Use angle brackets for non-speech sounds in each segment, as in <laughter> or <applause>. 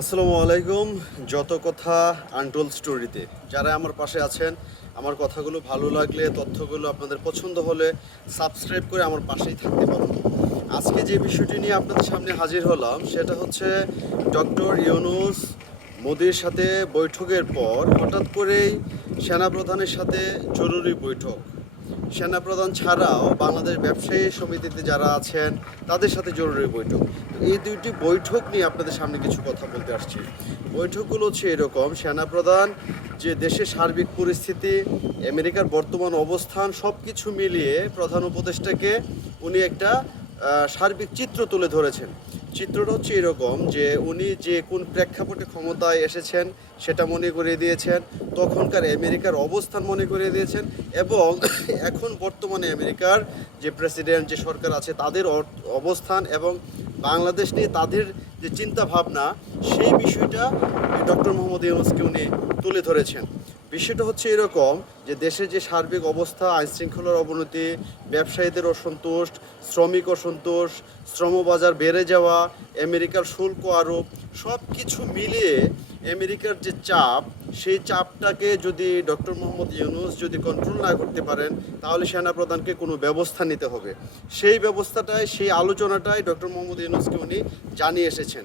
আসসালামু আলাইকুম। যত কথা আনটোল স্টোরিতে। যারা আমার পাশে আছেন, আমার কথাগুলো ভালো লাগলে, তথ্যগুলো আপনাদের পছন্দ হলে সাবস্ক্রাইব করে আমার পাশেই থাকতে পারেন। আজকে যে বিষয়টি নিয়ে আপনাদের সামনে হাজির হলাম, সেটা হচ্ছে ডক্টর ইউনুস মোদির সাথে বৈঠকের পর হঠাৎ করেই সেনাপ্রধানের সাথে জরুরি বৈঠক। সেনাপ্রধান ছাড়াও বাংলাদেশ ব্যবসায়ী সমিতিতে যারা আছেন, তাদের সাথে জরুরি বৈঠক। এই দুইটি বৈঠক নিয়ে আপনাদের সামনে কিছু কথা বলতে আসছি। বৈঠকগুলো হচ্ছে এরকম, সেনাপ্রধান, যে দেশের সার্বিক পরিস্থিতি, আমেরিকার বর্তমান অবস্থান সব কিছু মিলিয়ে প্রধান উপদেষ্টাকে উনি একটা সার্বিক চিত্র তুলে ধরেছেন। চিত্রটা হচ্ছে এরকম যে উনি যে কোন প্রেক্ষাপটে ক্ষমতায় এসেছেন সেটা মনে করিয়ে দিয়েছেন, তখনকার আমেরিকার অবস্থান মনে করিয়ে দিয়েছেন এবং <coughs> এখন বর্তমানে আমেরিকার যে প্রেসিডেন্ট, যে সরকার আছে তাদের অবস্থান এবং বাংলাদেশ নিয়ে তাদের যে চিন্তা ভাবনা সেই বিষয়টা ডক্টর মোহাম্মদ ইউনুসকে উনি তুলে ধরেছেন। বিষয়টা হচ্ছে এরকম যে দেশের যে সার্বিক অবস্থা আইন শৃঙ্খলার অবনতি, ব্যবসায়ীদের অসন্তোষ, শ্রমিক অসন্তোষ, শ্রমবাজার বেড়ে যাওয়া, আমেরিকার শুল্ক আরোপ সব কিছু মিলিয়ে আমেরিকার যে চাপ, সেই চাপটাকে যদি ডক্টর মোহাম্মদ ইউনুস যদি কন্ট্রোল না করতে পারেন, তাহলে সেনাপ্রধানকে কোনো ব্যবস্থা নিতে হবে। সেই ব্যবস্থাটায়, সেই আলোচনাটাই ডক্টর মোহাম্মদ ইউনুসকে উনি জানিয়ে এসেছেন।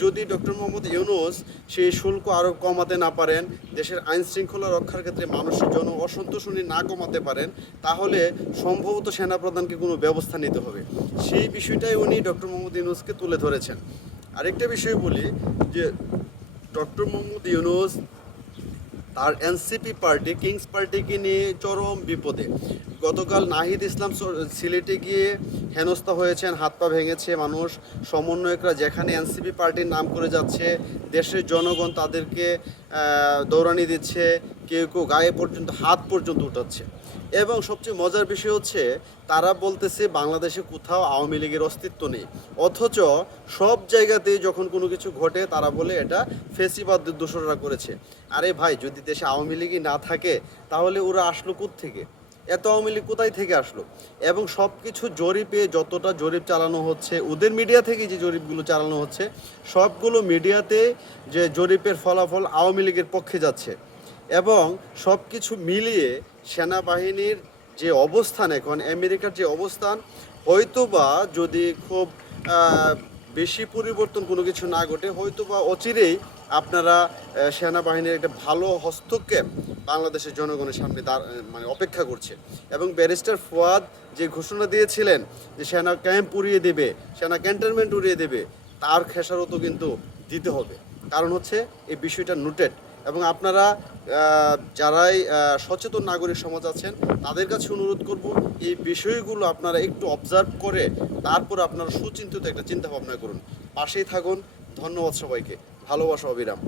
যদি ডক্টর মোহাম্মদ ইউনুস সেই শুল্ক আরও কমাতে না পারেন, দেশের আইন শৃঙ্খলা রক্ষার ক্ষেত্রে মানুষের জন্য অসন্তোষ উনি না কমাতে পারেন, তাহলে সম্ভবত সেনাপ্রধানকে কোনো ব্যবস্থা নিতে হবে। সেই বিষয়টাই উনি ডক্টর মোহাম্মদ ইউনুসকে তুলে ধরেছেন। আরেকটা বিষয় বলি, যে ডক্টর মোহাম্মদ ইউনুস তার এনসিপি পার্টি, কিংস পার্টিকে নিয়ে চরম বিপদে। গতকাল নাহিদ ইসলাম সিলেটে গিয়ে হেনস্থা হয়েছেন, হাত পা ভেঙেছে মানুষ। সমন্বয়করা যেখানে এনসিপি পার্টির নাম করে যাচ্ছে, দেশের জনগণ তাদেরকে দৌড়ানি দিচ্ছে কেউ কেউ গায়ে পর্যন্ত, হাত পর্যন্ত উঠাচ্ছে। এবং সবচেয়ে মজার বিষয় হচ্ছে, তারা বলতেছে বাংলাদেশে কোথাও আওয়ামী লীগের অস্তিত্ব নেই। অথচ সব জায়গাতেই যখন কোনো কিছু ঘটে, তারা বলে এটা ফেসিবাদের দোষরা করেছে। আরে ভাই, যদি দেশে আওয়ামী লীগই না থাকে, তাহলে ওরা আসলো থেকে এত আওয়ামী লীগ কোথায় থেকে আসলো? এবং সব কিছু জরিপে যতটা জরিপ চালানো হচ্ছে, ওদের মিডিয়া থেকে যে জরিপগুলো চালানো হচ্ছে, সবগুলো মিডিয়াতে যে জরিপের ফলাফল আওয়ামী লীগের পক্ষে যাচ্ছে। এবং সব কিছু মিলিয়ে সেনাবাহিনীর যে অবস্থান এখন, আমেরিকার যে অবস্থান, হয়তোবা যদি খুব বেশি পরিবর্তন কোনো কিছু না ঘটে, হয়তোবা অচিরেই আপনারা সেনাবাহিনীর একটা ভালো হস্তক্ষেপ বাংলাদেশের জনগণের সামনে মানে অপেক্ষা করছে। এবং ব্যারিস্টার ফুয়াদ যে ঘোষণা দিয়েছিলেন যে সেনা ক্যাম্প উড়িয়ে দেবে, সেনা ক্যান্টনমেন্ট উড়িয়ে দেবে, তার খেসারতও কিন্তু দিতে হবে। কারণ হচ্ছে, এই বিষয়টা নোটেড। এবং আপনারা যারাই সচেতন নাগরিক সমাজ আছেন, তাদের কাছে অনুরোধ করব, এই বিষয়গুলো আপনারা একটু অবজার্ভ করে তারপর আপনারা সুচিন্তিত একটা চিন্তা ভাবনা করুন। পাশেই থাকুন। ধন্যবাদ সবাইকে। ভালোবাসা, অবিরাম।